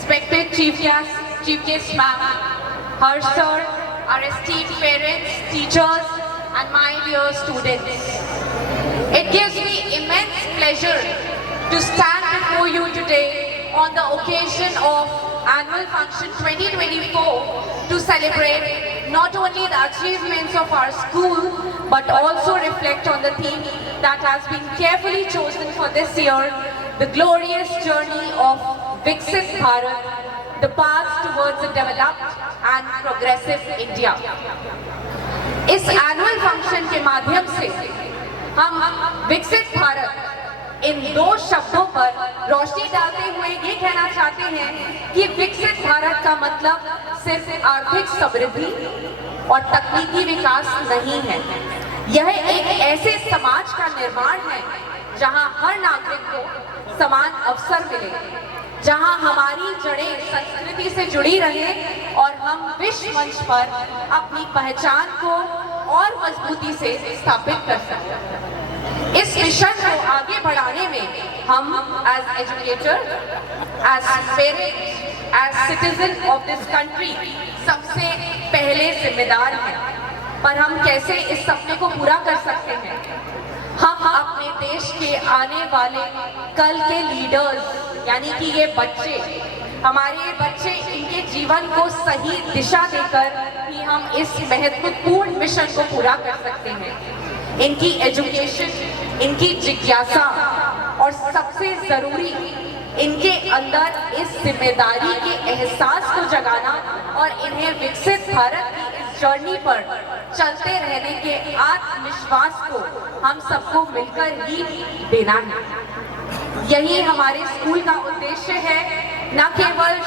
respected Chief Guest Ma'am, her sir, our esteemed parents, teachers, and my dear students. It gives me immense pleasure to stand before you today on the occasion of Annual Function 2024 to celebrate not only the achievements of our school but also reflect on the theme that has been carefully chosen for this year, the glorious journey of Viksit Bharat, the path towards a developed and progressive India. इस annual function के माध्यम से हम विकसित भारत इन दो शब्दों पर रोशनी डालते हुए ये कहना चाहते हैं कि विकसित भारत का मतलब सिर्फ आर्थिक समृद्धि और तकनीकी विकास नहीं है। यह एक ऐसे समाज का निर्माण है जहां हर नागरिक को समान अवसर मिले, जहां हमारी जड़ें संस्कृति से जुड़ी रहें और हम विश्व मंच पर अपनी पहचान को और मजबूती से स्थापित कर सकें। इस मिशन को आगे बढ़ाने में हम as educator, as parents, as citizen of this country सबसे पहले जिम्मेदार हैं। पर हम कैसे इस सपने को पूरा कर सकते हैं? हम अपने देश के आने वाले कल के लीडर्स यानी कि ये बच्चे, हमारे बच्चे, इनके जीवन को सही दिशा देकर ही हम इस महत्वपूर्ण मिशन को पूरा कर सकते हैं। इनकी एजुकेशन, इनकी जिज्ञासा और सबसे जरूरी इनके अंदर इस जिम्मेदारी के एहसास को जगाना और इन्हें विकसित भारत की इस जर्नी पर चलते रहने के आत्मविश्वास को हम सबको मिलकर ही देना है। यही हमारे स्कूल का उद्देश्य है। न केवल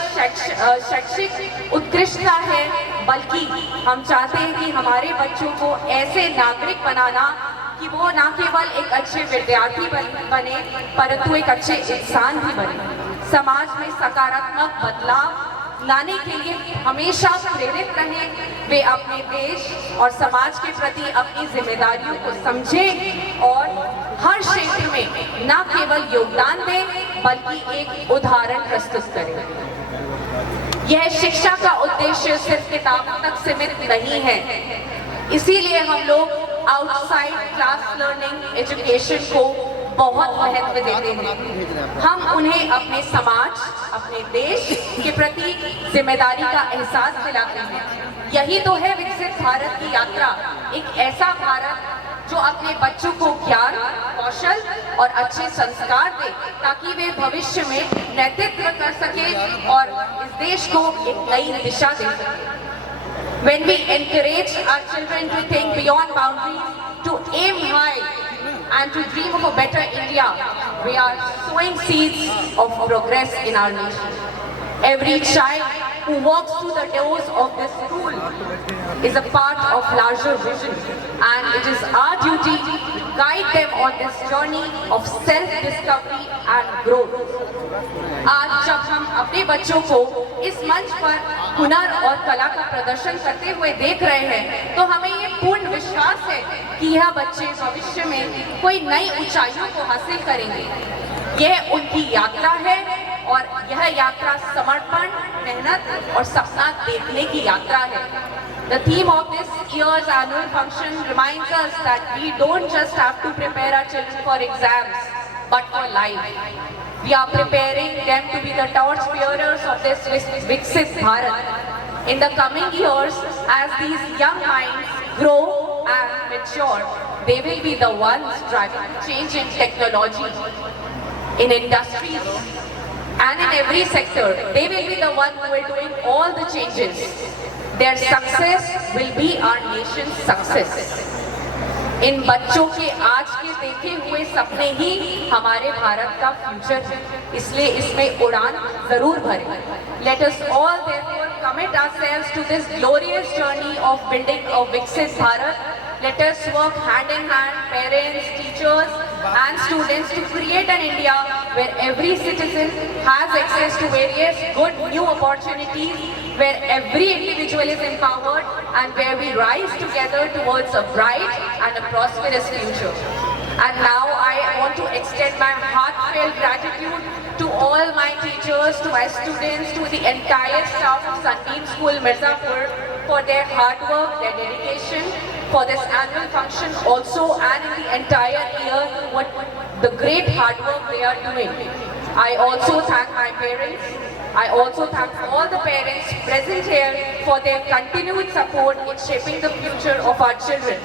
शैक्षिक उत्कृष्टता है, बल्कि हम चाहते हैं कि हमारे बच्चों को ऐसे नागरिक बनाना कि वो न केवल एक अच्छे विद्यार्थी बने परंतु एक अच्छे इंसान भी बने। समाज में सकारात्मक बदलाव लाने के लिए हमेशा प्रेरित रहें। वे अपने देश और समाज के प्रति अपनी जिम्मेदारियों को समझें और हर क्षेत्र में न केवल योगदान दें बल्कि एक उदाहरण प्रस्तुत करें। यह शिक्षा का उद्देश्य सिर्फ किताबों तक सीमित नहीं है, इसीलिए हम लोग आउटसाइड क्लास लर्निंग एजुकेशन को बहुत महत्व देते हैं। हम उन्हें अपने समाज, अपने देश के प्रति जिम्मेदारी का एहसास दिलाते हैं। यही तो है विकसित भारत की यात्रा, एक ऐसा भारत जो अपने बच्चों को ज्ञान, कौशल और अच्छे संस्कार दे ताकि वे भविष्य में नेतृत्व कर सके और इस देश को एक नई दिशा दे सके। When we encourage our children to think beyond boundaries, to aim high and to dream of a better India, we are sowing seeds of progress in our nation. Every child who walks through the doors of this school is a part of larger vision, and it is our duty to guide them on this journey of self-discovery and growth. आज जब हम अपने बच्चों को इस मंच पर हुनर और कला का प्रदर्शन करते हुए देख रहे हैं, तो हमें ये पूर्ण विश्वास है कि यह बच्चे भविष्य में कोई नई ऊंचाइयों को हासिल करेंगे। यह उनकी यात्रा है और यह यात्रा समर्पण, मेहनत और सपना देखने की यात्रा है। The theme of this year's annual function reminds us that we don't just have to prepare our children for exams, but for life. We are preparing them to be the torch bearers of this Viksit Bharat. In the coming years, as these young minds grow and mature, they will be the ones driving change in technology, in industries, and in every sector. They will be the one who are doing all the changes. Their success will be our nation's success. इन बच्चों के आज के देखे हुए सपने ही हमारे भारत का future है, इसलिए इसमें उड़ान जरूर भरें। Let us all therefore commit ourselves to this glorious journey of building a Viksit Bharat. Let us work hand in hand, parents, teachers and students, to create an India where every citizen has access to various good new opportunities, where every individual is empowered and where we rise together towards a bright and a prosperous future. And now I want to extend my heartfelt gratitude to all my teachers, to my students, to the entire staff of Sunbeam School, Mirzapur, for their hard work, their dedication, for this annual function also, and in the entire year, what the great hard work they are doing. I also thank my parents. I also thank all the parents present here for their continued support in shaping the future of our children.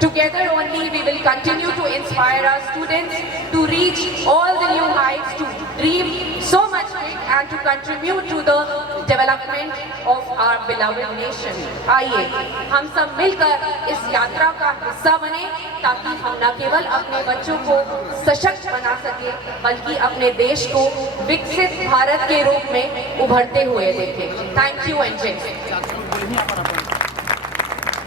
Together only we will continue to inspire our students to reach all the new heights, to dream so much big and to contribute to the development of our beloved nation. आइए हम सब मिलकर इस यात्रा का हिस्सा बने ताकि हम न केवल अपने बच्चों को सशक्त बना सके बल्कि अपने देश को विकसित भारत के रूप में उभरते हुए देखें। थैंक यू एंड जय हिंद।